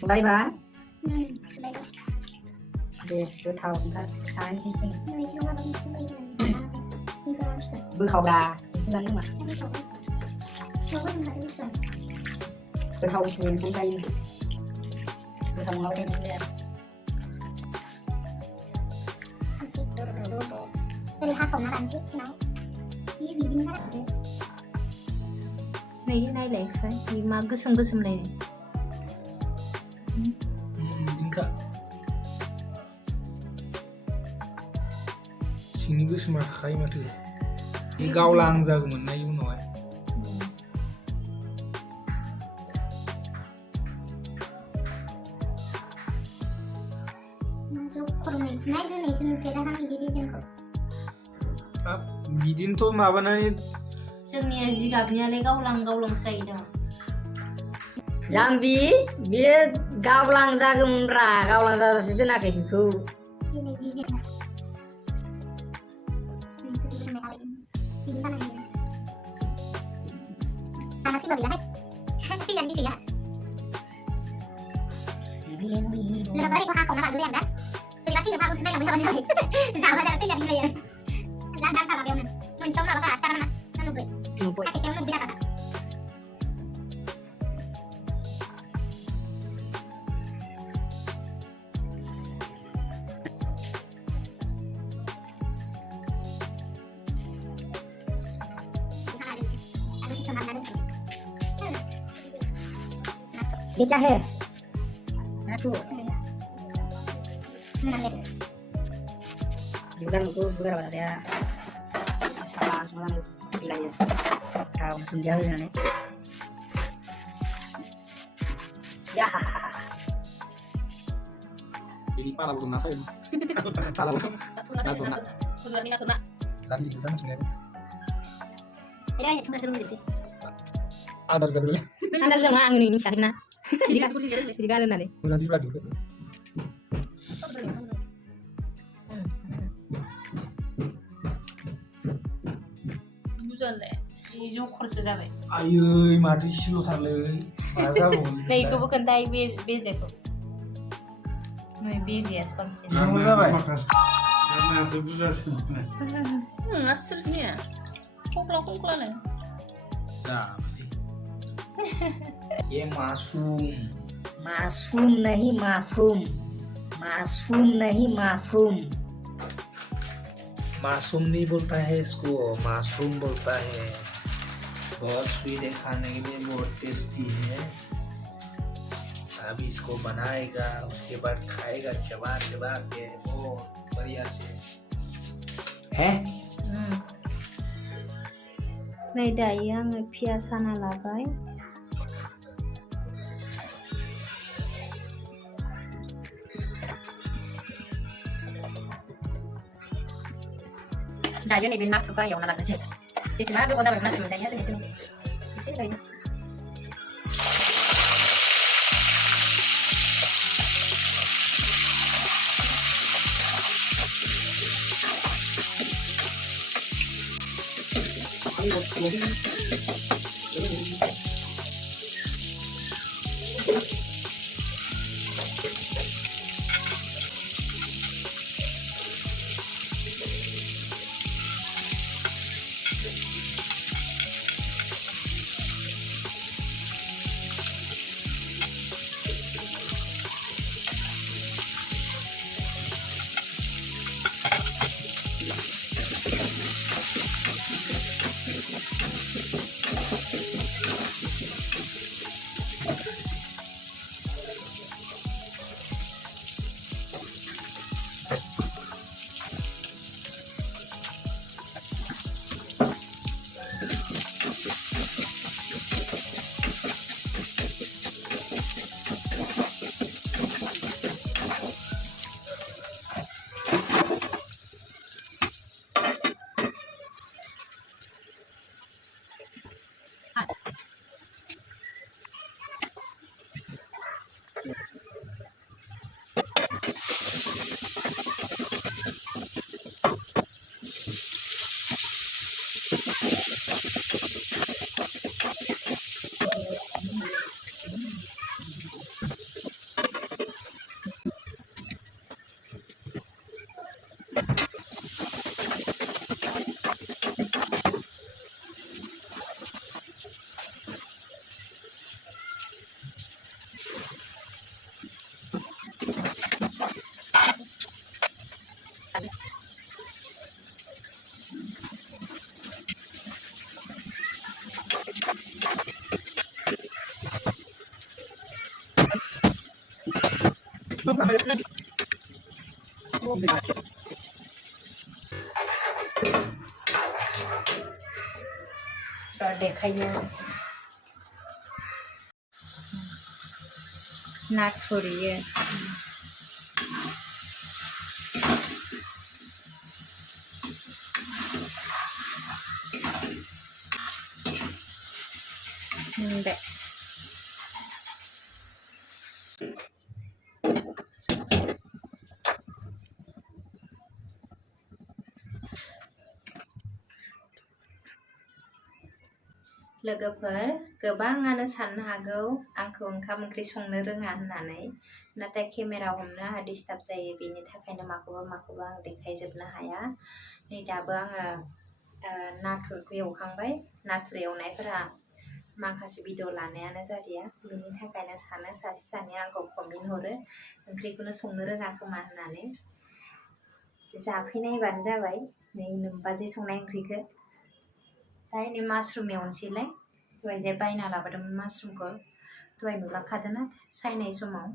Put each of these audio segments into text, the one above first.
सुबायबा सुबायबा दे गोथाव सानैसै नोंसिनाव माबायदि सुबाय होननानै बुस्थुआ बोखावब्रा जानो मा सिङावबो जोंहासो बुस्थुआ गोथाव बुस्थु एम्फौ जायो गोथाव नङाबाथाय एम्फौ जाया ओरै हाखावना लानोसै सिङाव बियो बिदिनो जालांदो नै नायलाय ओमफ्राय मा गोसोम गोसोम नायलाय बिदिनोखा सिंनि गोसोमा थाखायो माथो बे गावलां जागौमोन ना उनावहाय खर'मै फुनाय दोनैसो नुफेराहां बिदि डिजाइनखौ बिदिनोथ' माबानानै जोंनिया जिगाबनियालाय गावलां गावलांसो जायो दा जाम्बि बेयो गावलां जागौमोनब्रा गावलां जाजासे दोनाखै बेखौ बेलेग डिजाइन गोसो गोसोमै माबायदि बिदि बानायो साना फैबा गैलाहाय फैलानो गिसैया लोगोफोर बेखौ हाखावना लाग्रोबाय आं दा बोरैबा थैनो हागौ नायलांबाय थाबानो जाबाय जाबा जाना थैलानो गिलायो दानखा माबायावनो मोनसेयाव माबाखा आसारा ना नुबै खाथिसेयाव नुबै लागाखा ये क्या है नाचू bukan aku bukan apa ya salah semua bilang ya kau pun jauh sana ya jadi parah belum nasa ini salah belum tuna tadi kita sebenarnya ya cuma seru sih ada dulunya anda bilang angin ini sakitna jadi kan nanti udah sih lagi बुजाले जि खरसो जाबाय आयै माथो सिल'थारलै मा जाबावगोन नै इखौबो खोन्थाय बेजेखौ नै बेजेयासो बांसिन मा जाबाय नासो बुरजासिन नङा सोरनिया खंख्ला खंख्लानो जाबाय ये मासूम मासूम नहीं मासूम मासूम नहीं मासूम मासूम नहीं बोलता है इसको मासूम बोलता है बहुत स्वीट है खाने के लिए बहुत टेस्टी है अभी इसको बनाएगा उसके बाद खाएगा चबा चबा के बहुत बढ़िया से है नै दायो आङो पियास हाना लाबाय दायो नैबे नाथुरखौ एवना लाग्रोसै बेसेबा गोबाव जाबाय नाथुर दानिया जों एसे होयो देखायनो नाथुर इयो दे लोगोफोर गोबाङानो साननो हागौ आंखौ ओंखाम ओंख्रि संनो रोङा होननानै नाथाय केमेरा हमनो आंहा डिस्टार्ब जायो बेनि थाखायनो माखौबा आं देखायजोबनो हाया नै दाबो आङो नाथुरखौ एवखांबाय नाथुर एवनायफोरा माखासे भिडिअ लानायानो जादिया बेनि थाखायनो सानो सासे सानैया आंखौ कमेन्ट हरो ओंख्रिखौनो संनो रोङा खोमा होननानै जाफैनायबानो जाबाय नै नोमबाजै संनाय ओंख्रिखौ दायो नै मासरुम एवनोसैलाय दहाय जे बायना लाबोदोंमोन मासरुमखौ दहाय नुलांखादोंना सायनाय समाव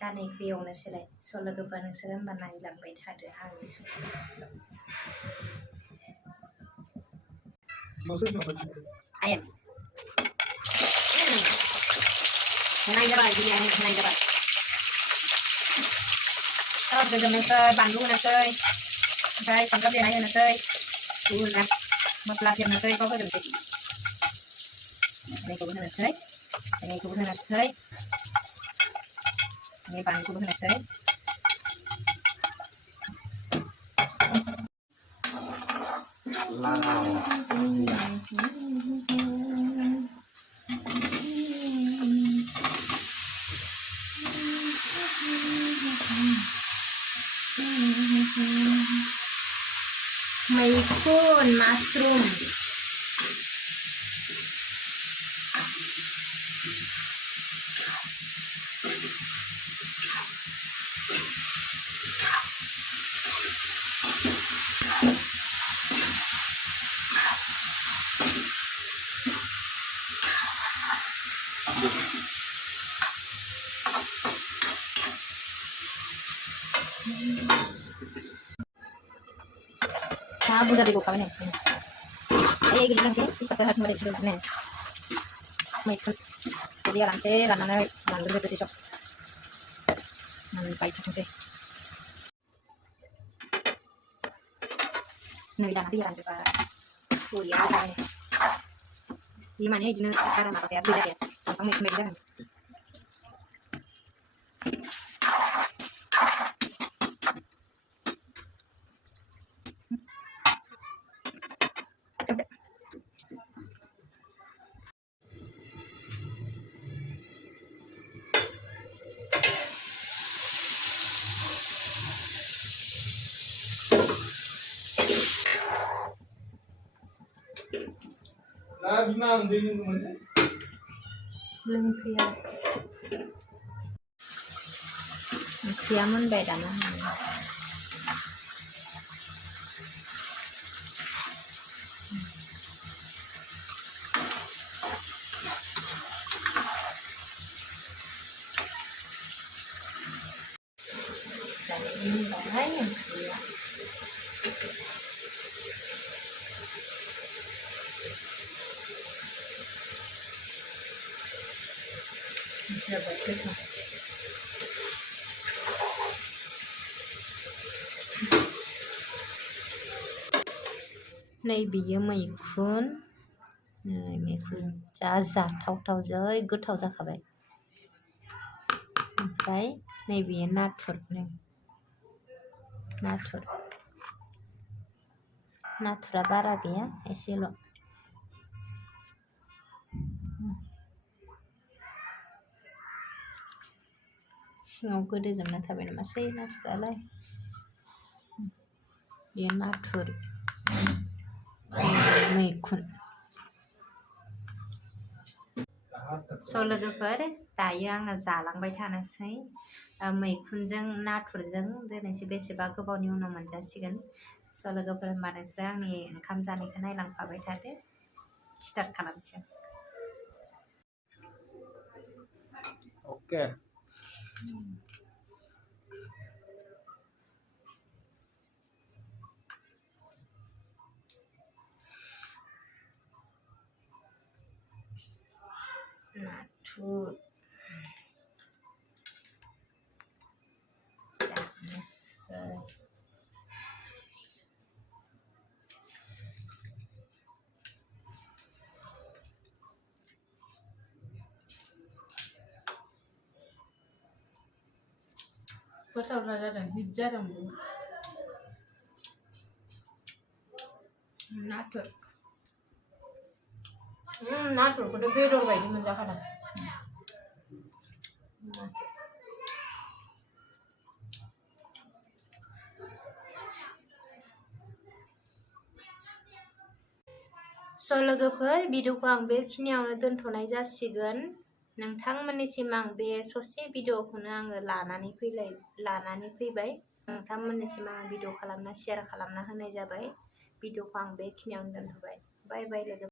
दा नै बेखौ एवनोसैलाय स' लोगोफोर नोंसोर होनबा नायलांबाय थादो आंनि संनायखौ Ayam. Henai जाबाय बिलाइ henai जाबाय सब गोजोननोसै बानलु होनोसै ओमफ्राय सामब्राम देनाय होनोसै उना मस्ला सेरनोसै बाव होनोसै बेखौबो होनोसै बेखौबो होनोसै बे बानलुखौबो होनोसै मैखुन मासरुम 다 부자 되고 가면 해. 아예 이게 이랑지 이스타트 하신 거래 지금 네. मैखुन jadi आरामसे लानानै लांग्रोदो सब बाय थाथोंसै नै दाना दैया रानजोब्बाय बरिया जाबाय बे माने बिदिनो बारा माबाया दै जाबाय दंफां मैखुन बायदि जागोन 나 비만 안 되는 건데? लुंफिया ओंख्रिया मोनबाय दाना मोनबाय ओंख्रिया जोबोद गोथाव नै बियो मैखुन नै मैखुन जा जाथावथाव जै गोथाव जाखाबाय ओमफ्राय नै बियो नाथुर नै नाथुरा बारा गैया एसेल' सिङाव गोदोजोबना थाबाय नामासै नाथुरालाय बेयो नाथुर मैखुन स' लोगोफोर दायो आङो जालांबाय थानोसै मैखुनजों नाथुरजों दिनैसो बेसेबा गोबावनि उनाव मोनजासिगोन स' लोगोफोर होनबा नोंसोरो आंनि ओंखाम जानायखौ नायलांफाबाय थादो स्टार्ट खालामसै ओके नाथुर जानोसै गोथावथार जादों हिट जादों नाथुर नाथुरखौथ' बेदर बायदि मोनजाखादों लोगोफोर भिडिअखौ आं बेखिनियावनो दोनथ'नाय जासिगोन नोंथांमोननिसिम आं बे ससे भिडिअखौनो आङो लानानै फैबाय नोंथांमोननिसिम आं भिडिअ खालामना शेयार खालामना होनाय जाबाय भिडिअखौ आं बेखिनियावनो दोनथ'बाय बाय बाय लोगो